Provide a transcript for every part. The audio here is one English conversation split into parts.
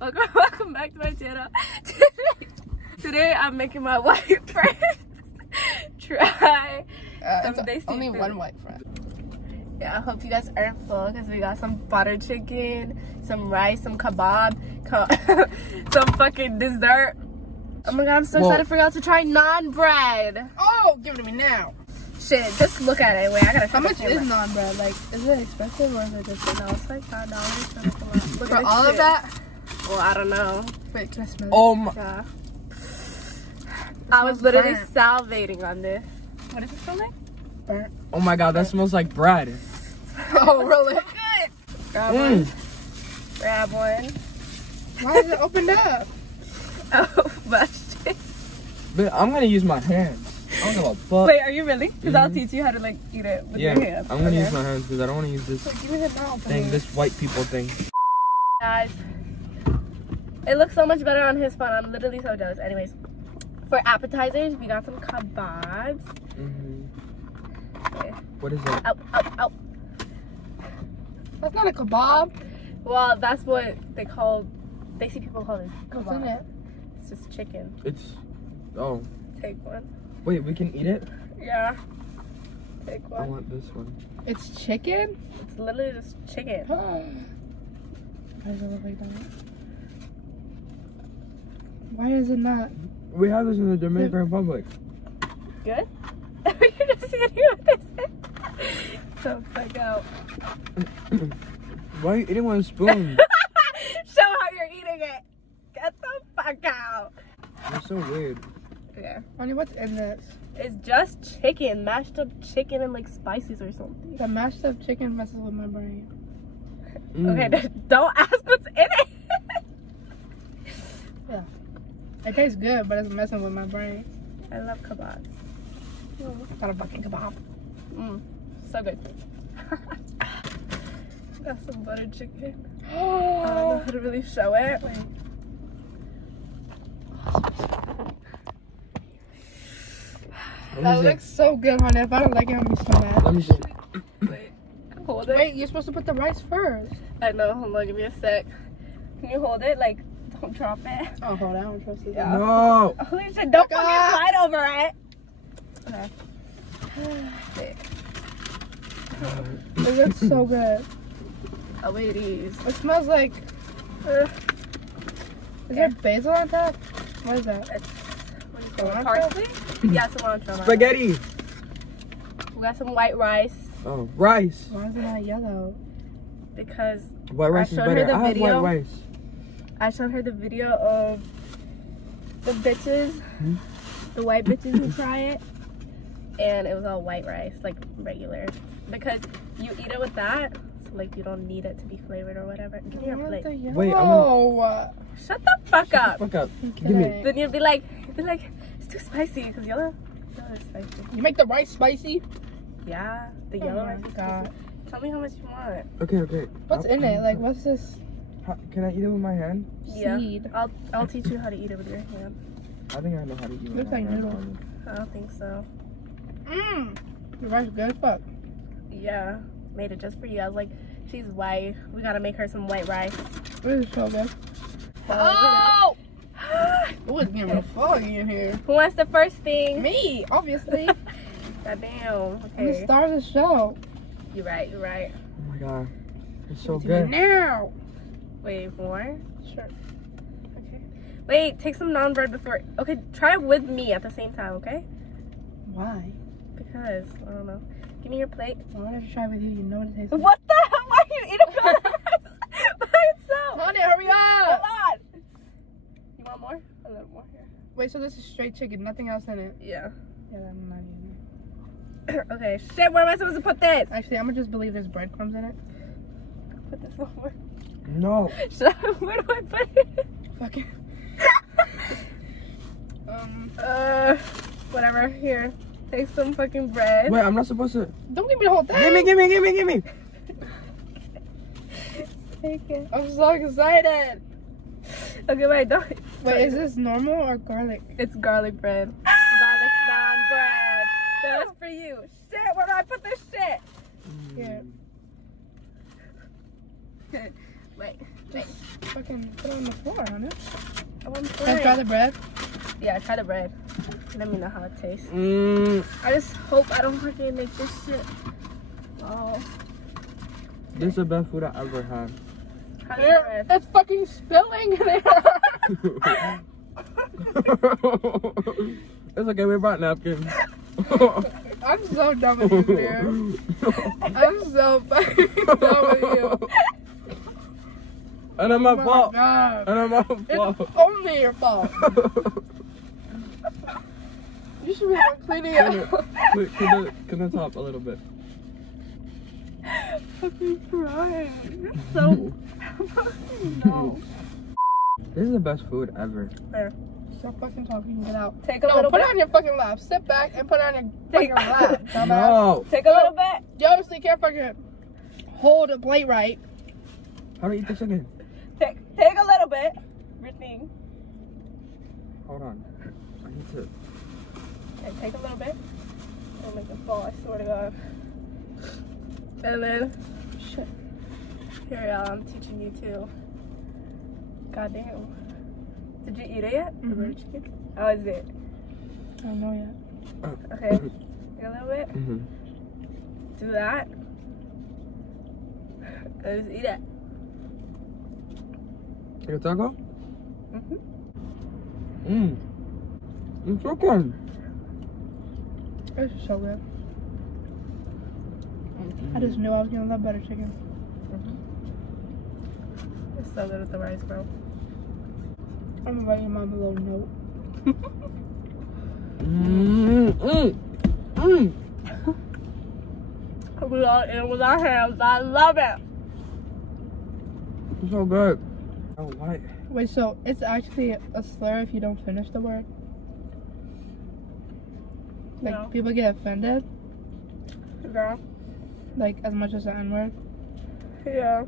Welcome back to my channel. Today I'm making my white friends try some DESI only food. one white friend. Yeah, I hope you guys are full because we got some butter chicken, some rice, some kabab, some fucking dessert. Oh my god, I'm so excited for y'all to try naan bread. Oh, give it to me now. Shit, just look at it. Wait, I gotta. How much is naan bread? Like, is it expensive or is it just? No, it's like $5. Look For at all this of shit. that? Well, I don't know. Wait, can I smell it? Oh my. Yeah. I was literally burnt. salivating on this. What does it smell like? Burnt. Oh my god, that smells like bread. Oh, really? Good. Grab one. Grab one. Why is it opened up? Oh, but shit. But I'm gonna use my hands. I don't give a fuck. Wait, are you really? Because I'll teach you how to like eat it with your hands. I'm gonna use my hands because I don't want to use this Wait, give me the now. thing, this white people thing. Guys, it looks so much better on his phone. I'm literally so jealous. Anyways, for appetizers, we got some kebabs. Okay. What is that? Ow, ow, ow. That's not a kebab. Well, that's what they call. DESI people call it kebab. What's in it? It's just chicken. It's. Oh. Take one. Wait, we can eat it? Yeah. Take I one. want this one. It's chicken? It's literally just chicken. Why does it look like that? Why is it not? We have this in the Dominican Republic. Good? You're just eating with this. So fuck out. Why are you eating with a spoon? Show how you're eating it. Get the fuck out. You're so weird. Yeah. Honey, what's in this? It's just chicken, mashed up chicken and like spices or something. The mashed up chicken messes with my brain. Okay, don't ask what's in it. Yeah. It tastes good, but it's messing with my brain. I love kebabs. Got a fucking kebab. So good. Got some butter chicken. I don't know Oh. how to really show it. Wait. That looks so good, honey. If I don't like it, I'm gonna be so mad. Let me see. Wait. Hold it. Wait, you're supposed to put the rice first. I know. Hold on. Give me a sec. Can you hold it? Like, don't drop it. Oh, hold on. I don't trust it. Yeah. No! Holy shit. Don't put your slide over it. Okay. It looks so good. Oh, wait, these. It smells like. Is there basil on top? What is that? What do you call it? Cilantro? Parsley? Yeah, cilantro. Spaghetti! We got some white rice Oh, rice. Why is it not yellow? because White rice is showed her better. the I have video. white rice. I showed her the video of the bitches, the white bitches who try it, and it was all white rice, like regular, because you eat it with that, so like you don't need it to be flavored or whatever. Give me your plate. Wait, I'm gonna- Shut the fuck up. Fuck up. Okay. Give me. Then you'll be like, it's too spicy because yellow is spicy. You make the rice spicy? Yeah, the Oh yellow my rice is God. spicy. Tell me how much you want. Okay, okay. What's in it? Like, what's this? Can I eat it with my hand? Yeah, Seed. I'll teach you how to eat it with your hand. I think I know how to eat it with Looks my like hand. noodles. I don't think so. The rice good as fuck. Yeah, made it just for you. I was like, she's white. We gotta make her some white rice. This is so good. Oh! Oh, it's getting real foggy in here. Who wants the first thing? Me, obviously. Goddamn. I'm the Okay. star of the show. You're right. You're right. Oh my god. It's so Do it good. now. Wait, more? Sure. Okay. Wait, take some naan bread before. Okay, try it with me at the same time, okay? Why? Because, I don't know. Give me your plate. Why don't you try with you? You know what it tastes like. What the hell? Why are you eating by itself? Honey, hurry Hold up! on. You want more? A little more here. Wait, so this is straight chicken, nothing else in it? Yeah. Yeah, I'm not eating Okay, shit, where am I supposed to put this? it. Actually, I'm gonna just believe there's breadcrumbs in it. Put this somewhere. No. Where do I put it? Fuck it. Whatever. Here, take some fucking bread. Wait, I'm not supposed to. Don't give me the whole thing. Give me. Take it. I'm so excited. Okay, wait, don't. Wait, is this normal or garlic? It's garlic bread. Garlic naan bread. That's for you. Shit, where do I put this shit? Here. Wait. fucking put it on the floor, honey. I want Can I try the bread? Yeah, try the bread. Let me know how it tastes. Mm, I just hope I don't fucking make this shit. Oh. this is the best food I ever had. How's the Here, bread? it's fucking spilling there. It's okay, we brought napkins. I'm so done with you, Bear. I'm so fucking done with you. And I'm my Oh my fault. God. And I'm my It's fault. only your fault. You should be cleaning it. Can the top a little bit? Fucking crying. So no. This is the best food ever. There. Stop fucking talking. Get out. Take a No, little put bit. it on your fucking lap. Sit back and put it on your Take- fucking lap. Dumbass. No. Take a little bit. You obviously can't fucking hold a plate right. How do you eat the chicken? Take a little bit. Brittany. Hold on. I need to. Okay, take a little bit. Don't make it fall, I swear to God. And then, shit. Here, y'all, I'm teaching you too. Goddamn. Did you eat it yet? The bird chicken? How is it? I don't know yet. Okay. Take a little bit. Mm-hmm. Do that. And just eat it. Take a taco? Mm-hmm. Mmm. It's chicken. This is so good. I just knew I was gonna love butter chicken. It's so good with the rice, bro. I'm gonna write your mom a little note. We all in with our hands. I love it. It's so good. Oh, what? Wait, so it's actually a slur if you don't finish the word? Like, No. people get offended? Yeah. Like, as much as the N-word? Yeah.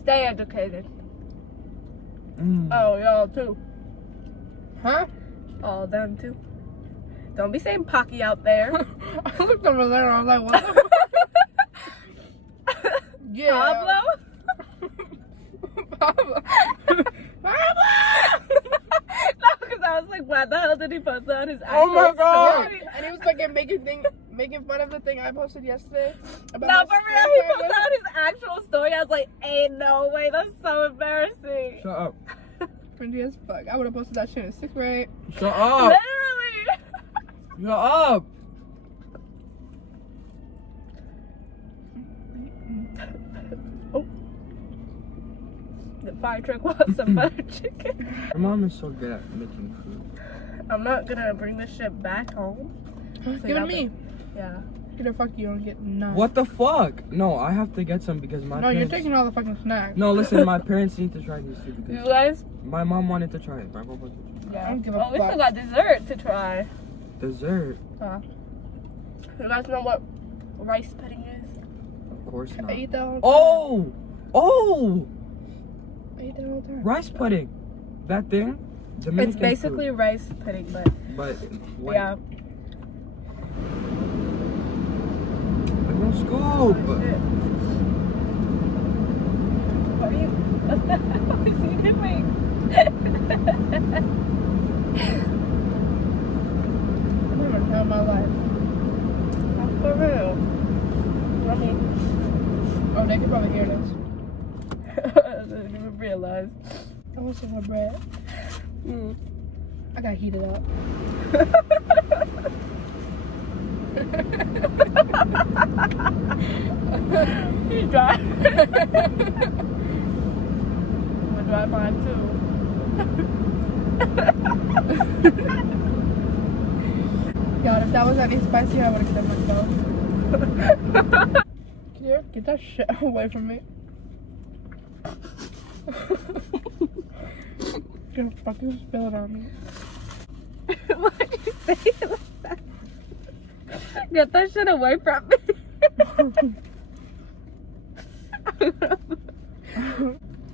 Stay educated. Mm. Oh, y'all too. Huh? All them too. Don't be saying Pocky out there. I looked over there and I was like, what the Yeah. Pablo? Pablo. No, because I was like, why the hell did he post that on his Oh my actual God. story? And he was like making fun of the thing I posted yesterday. About No, my for real, screen he time. posted on his actual story. I was like, ain't no way, that's so embarrassing. Shut up. Cringy as fuck. I would have posted that shit in 6th grade. Shut up. Literally. Shut up. Oh. The fire truck was some butter chicken. My mom is so good at making food. I'm not gonna bring this shit back home. Give it y'all to me. Yeah. Get a fuck you don't get none. What the fuck? No, I have to get some because my No, you're parents... taking all the fucking snacks. No, listen, my parents need to try these too You because guys? my mom wanted to try it. My mom wanted to try I don't give a Oh, we fuck. still got dessert to try. it. Dessert? You guys know what rice pudding is? Of course I not. eat that all the time. Oh! Oh! I eat that all the time. Rice pudding. That thing? Dominican It's basically rice pudding, but food, but white. yeah. No scoop. What are you? What the hell is he doing? I've never done in my life. Not for real. Let me. Oh, they could probably hear this. I didn't even realize. I want some more bread. I gotta heat it up. He's dry. I'm gonna dry mine too. God, if that was any spicier, I would have killed myself. Can you get that shit away from me? You're gonna fucking spill it on me. Why did you say it like that? Get that shit away from me.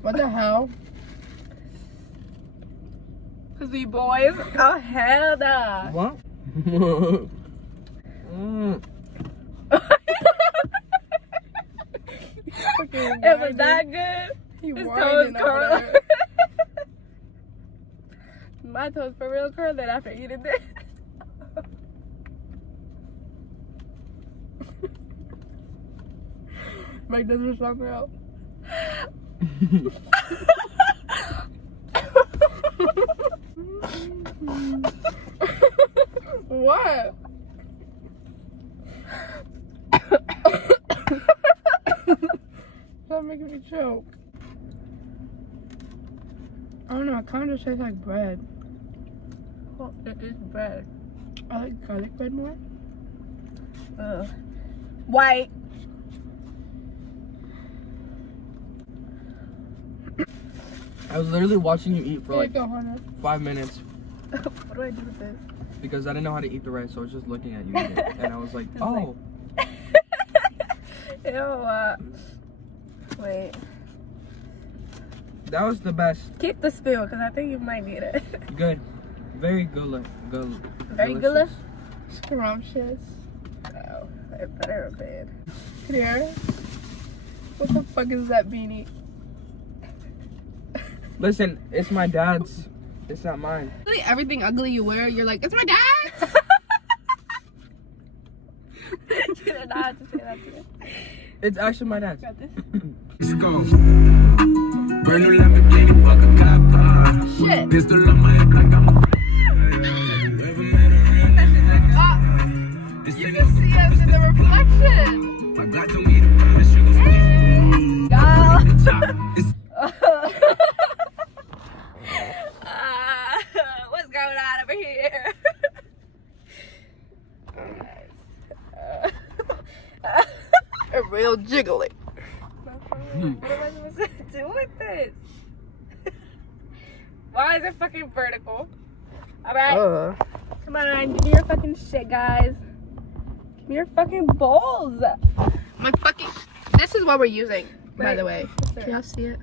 What the hell? The boys. Oh hell no. What? It was that good. He His whined toes over curled. there. My toes for real curled then after eating this. Make this or something else. What? Stop making me choke. I don't know, it kind of just tastes like bread. Well, it is bread. I like garlic bread more. Ugh. White. I was literally watching you eat for like Here you go, Hannah. 5 minutes What do I do with this? because I didn't know how to eat the rice, so I was just looking at you eat it, and I was like, oh. Ew. Wait. That was the best. Keep the spoon because I think you might need it. Good. Very good. Very good. Scrumptious. Oh, it better have been. Here. What the fuck is that beanie? Listen, it's my dad's. It's not mine. Literally everything ugly you wear, you're like, it's my dad! You did not have to say that to me. It's actually my dad's. Got this? Let's go. Brand new Lamborghini, fuck a cop car. Shit. Pistol on my hip like I'm a You can see us in the reflection! My God told me to buy the sugar. What's going on over here? A real jiggly. What am I supposed to do with this? Why is it fucking vertical? Alright. Come on, give me your fucking shit, guys. Give me your fucking bowls. My fucking. This is what we're using, by Wait, the way. what's that? Can y'all see it?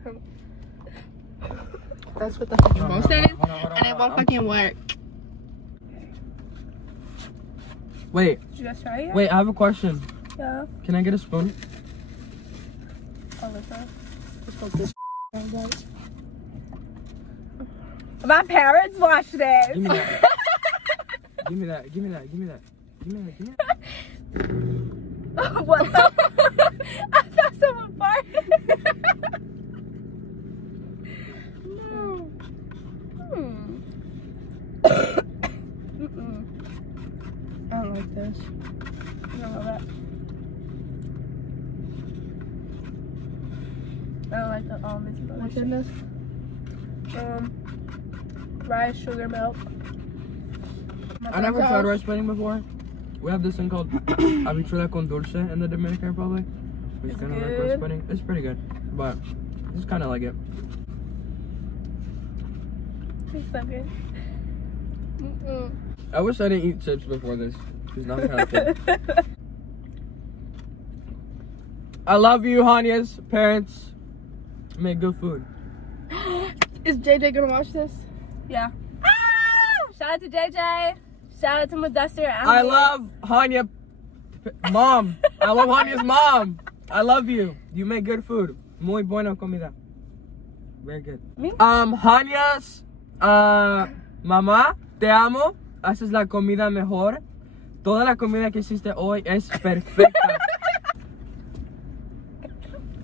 That's what the fucking remote says, and it won't fucking work. Wait, Did you guys try it? wait, I have a question. Yeah. Can I get a spoon? Alyssa. My parents watch this. Give me that. Give me that. Give me that. Give me that. Give me that. Give me that. What the? I thought someone farted. No. I don't like this. I don't know that. I don't like the almonds and What's other in this? shit. Rice, sugar, milk. I never tried rice pudding before. We have this thing called habichuela con dulce in the Dominican Republic, which is It's kind of like rice good. pudding. It's pretty good, but it's kind of like it. It's so good. I wish I didn't eat chips before this. It's not healthy. I love you, Hania's parents. Make good food. Is JJ gonna watch this? Yeah. Shout out to JJ. Shout out to Modassir. I love Hania, mom. I love Hania's mom. I love you. You make good food. Muy buena comida. Very good. Me? Hania's mamá, te amo. Haces la comida mejor. Toda la comida que hiciste hoy es perfecta.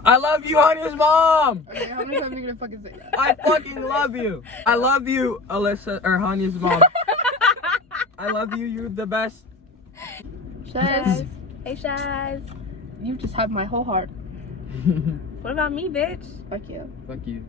I love you, Hania's mom. Okay, how many times are you gonna fucking say that? I fucking love you. I love you, Alyssa, or Hania's mom. I love you. You're the best. Shaz. Hey, Shaz. You just have my whole heart. What about me, bitch? Fuck you. Fuck you.